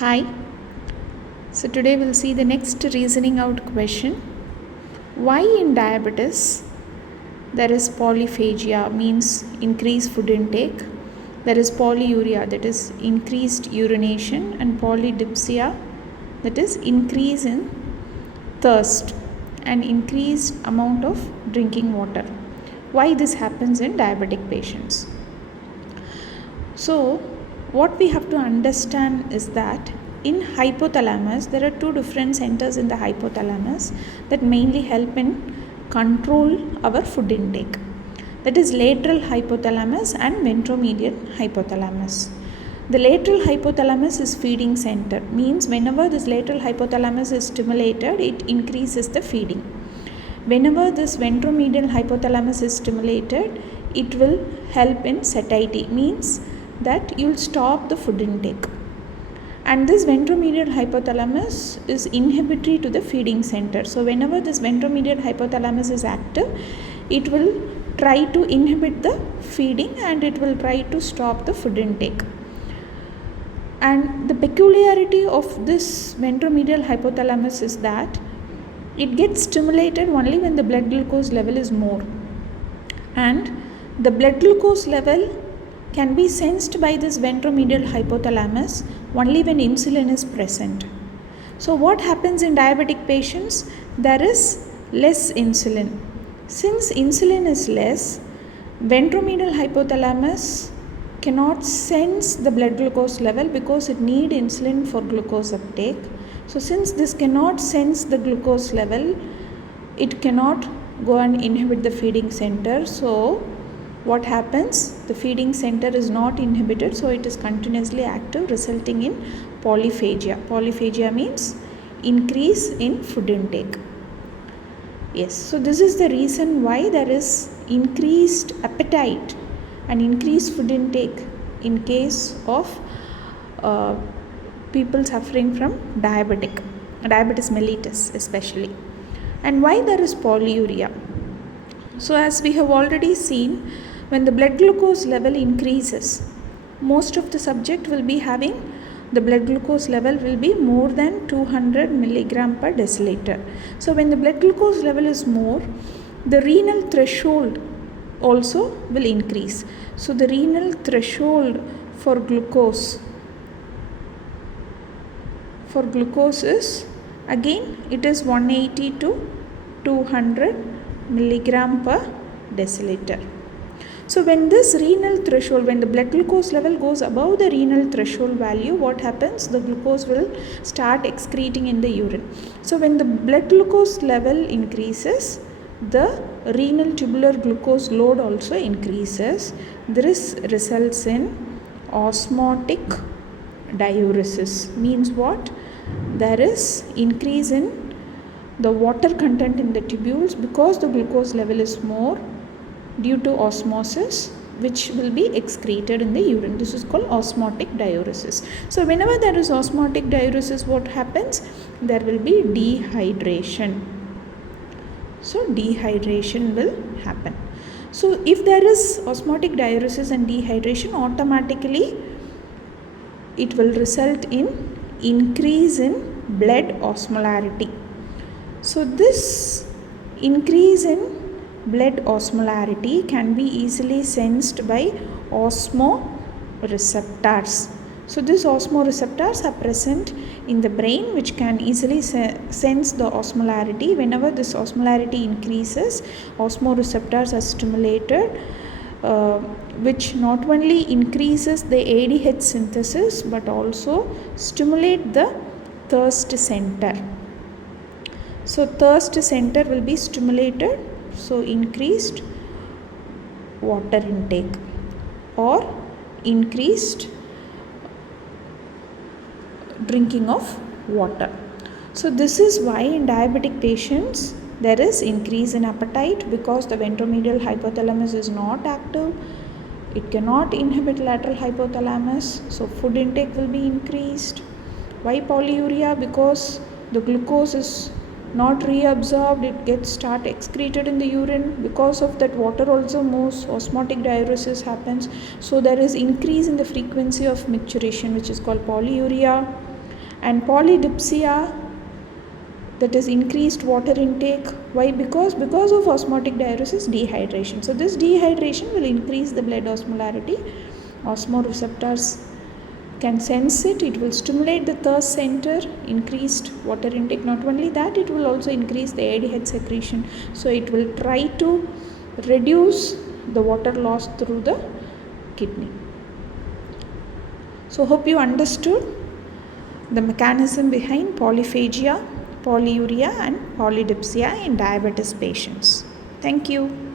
Hi. So today we'll see the next reasoning out question. Why in diabetes there is polyphagia, means increased food intake. There is polyuria, that is increased urination, and polydipsia, that is increase in thirst and increased amount of drinking water. Why this happens in diabetic patients? So what we have to understand is that in hypothalamus there are two different centers in the hypothalamus that mainly help in control our food intake, that is lateral hypothalamus and ventromedial hypothalamus. The lateral hypothalamus is feeding center, means whenever this lateral hypothalamus is stimulated it increases the feeding. Whenever this ventromedial hypothalamus is stimulated it will help in satiety, means that you'll stop the food intake. And this ventromedial hypothalamus is inhibitory to the feeding center. So whenever this ventromedial hypothalamus is active, it will try to inhibit the feeding and it will try to stop the food intake. And the peculiarity of this ventromedial hypothalamus is that it gets stimulated only when the blood glucose level is more. And the blood glucose level can be sensed by this ventromedial hypothalamus only when insulin is present. So what happens in diabetic patients? There is less insulin. Since insulin is less, ventromedial hypothalamus cannot sense the blood glucose level because it needs insulin for glucose uptake. So since this cannot sense the glucose level, it cannot go and inhibit the feeding center. So what happens? The feeding center is not inhibited, so it is continuously active, resulting in polyphagia. Polyphagia means increase in food intake. Yes, so this is the reason why there is increased appetite and increased food intake in case of people suffering from diabetes mellitus especially. And why there is polyuria? So as we have already seen, when the blood glucose level increases, most of the subject will be having the blood glucose level will be more than 200 milligram per deciliter. So when the blood glucose level is more, the renal threshold also will increase. So the renal threshold for glucose is, again it is 180 to 200 milligram per deciliter. So when this renal threshold, when the blood glucose level goes above the renal threshold value, what happens? The glucose will start excreting in the urine. So when the blood glucose level increases, the renal tubular glucose load also increases. This results in osmotic diuresis. Means what? There is increase in the water content in the tubules because the glucose level is more due to osmosis, which will be excreted in the urine. This is called osmotic diuresis. So whenever there is osmotic diuresis, what happens? There will be dehydration. So dehydration will happen. So if there is osmotic diuresis and dehydration, automatically it will result in increase in blood osmolarity. So this increase in blood osmolarity can be easily sensed by osmoreceptors. So these osmoreceptors are present in the brain, which can easily sense the osmolarity. Whenever this osmolarity increases, osmoreceptors are stimulated, which not only increases the ADH synthesis but also stimulate the thirst center. So thirst center will be stimulated, so increased water intake or increased drinking of water. So this is why in diabetic patients there is increase in appetite, because the ventromedial hypothalamus is not active. It cannot inhibit lateral hypothalamus, so food intake will be increased. Why polyuria? Because the glucose is not reabsorbed, it gets start excreted in the urine. Because of that, water also moves, osmotic diuresis happens. So there is increase in the frequency of micturition, which is called polyuria. And polydipsia, that is increased water intake. Why? Because of osmotic diuresis, dehydration. So this dehydration will increase the blood osmolarity. Osmoreceptors can sense it. It will stimulate the thirst center, increased water intake. Not only that, it will also increase the ADH secretion. So it will try to reduce the water loss through the kidney. So hope you understood the mechanism behind polyphagia, polyuria and polydipsia in diabetes patients. Thank you.